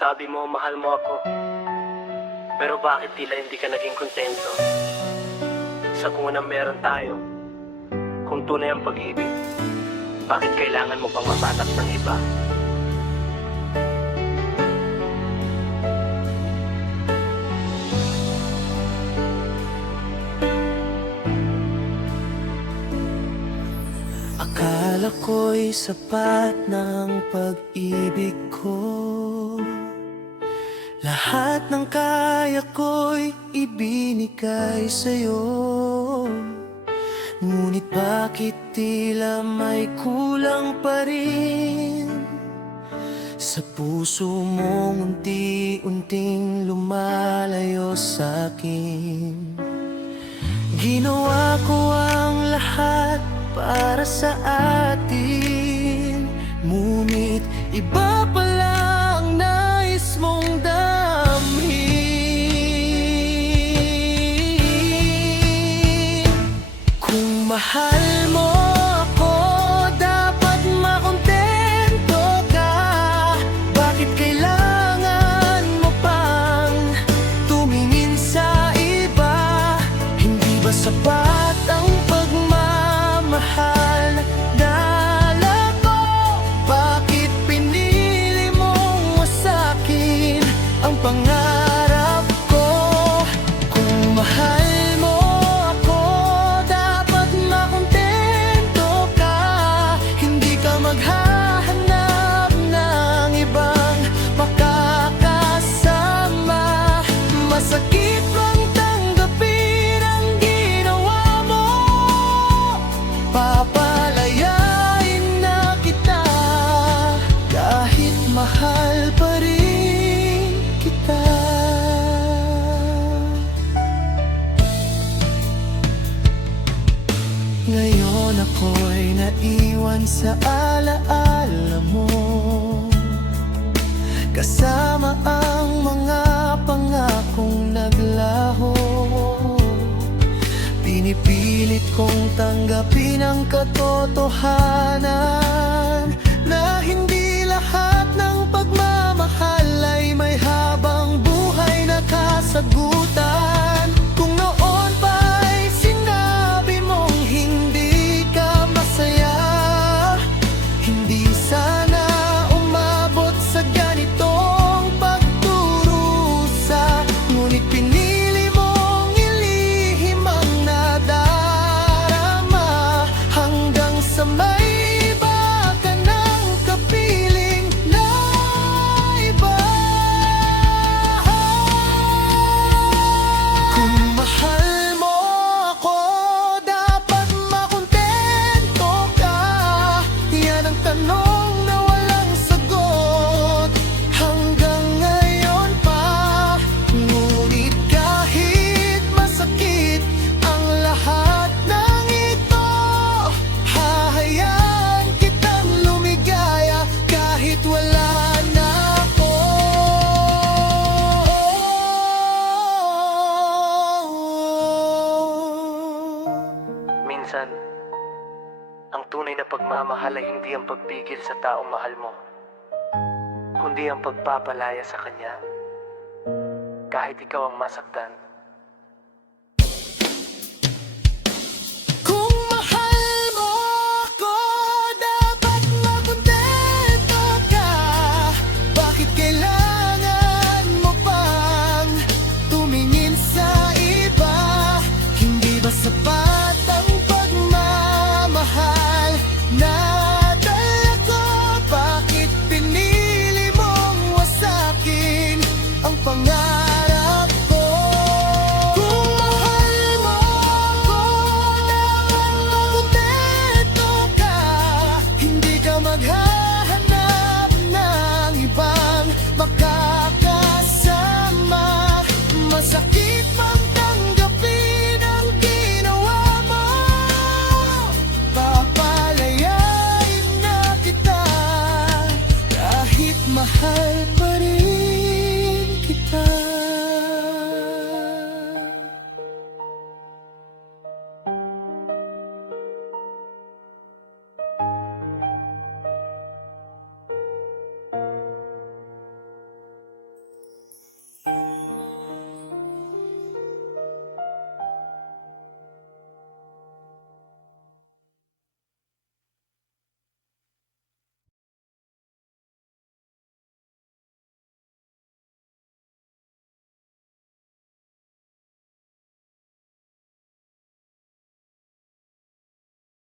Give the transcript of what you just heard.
Sabi mo, mahal mo ako. Pero bakit tila hindi ka naging kontento? Sa kung anong meron tayo, kung tunay ang pag-ibig, bakit kailangan mo pang mapatak ng iba? Akala ko'y sapat ng pag-ibig ko. Lahat ng kaya ko'y ibinigay sa'yo. Ngunit bakit tila may kulang pa rin? Sa puso mong unti-unting lumalayo sa'kin. Ginawa ko ang lahat para sa atin, ngunit iba pala ang nais mong damhin. Kung mahal mo ako, dapat makontento ka. Bakit kailangan mo pang tumingin sa iba? Hindi ba sapat ang mahal na dala ko? Bakit pinili mong wasakin ang pangarap ko? Kung mahal mo ako, dapat makontento ka. Hindi ka maghahanap ng ibang makakasama. Masakit lang tanggapin ang ginawa mo. Papalayain na kita, kahit mahal pa rin kita. Ngayon ako'y naiwan sa alaala mo, kasama ang mga pangakong naglaho. Pinipilit kong tanggapin ang katotohanan na hindi lahat ng pagmamahal ay may habang buhay na kasagutan. Kung noon pa'y sinabi mong hindi ka masaya, hindi sana umabot sa ganitong pagdurusa. Ngunit pinili mong ilihim ang nadarama hanggang sa may iba ka ng kapiling na iba. Kung mahal mo ako, dapat makontento ka. Yan ang tanong na walang sagot hanggang ngayon pa. Ngunit kahit masakit ang lahat ng ito, hahayaan kitang lumigaya kahit wala na ako. Minsan, ang tunay na pagmamahal ay hindi ang pagpigil sa taong mahal mo, kundi ang pagpapalaya sa kanya kahit ikaw ang masaktan. Kung mahal mo ako, dapat makontento ka. Bakit kailangan mo pang tumingin sa iba? Hindi ba sapat ang pagmamahal na dala ko? Bakit pinili mong wasakin ang pangarap ko? Kung mahal mo ako, dapat makontento ka. Hindi ka maghahanap ng ibang makakasama. Masakit pang tanggapin ang ginawa mo. Papalayain na kita, kahit mahal pa rin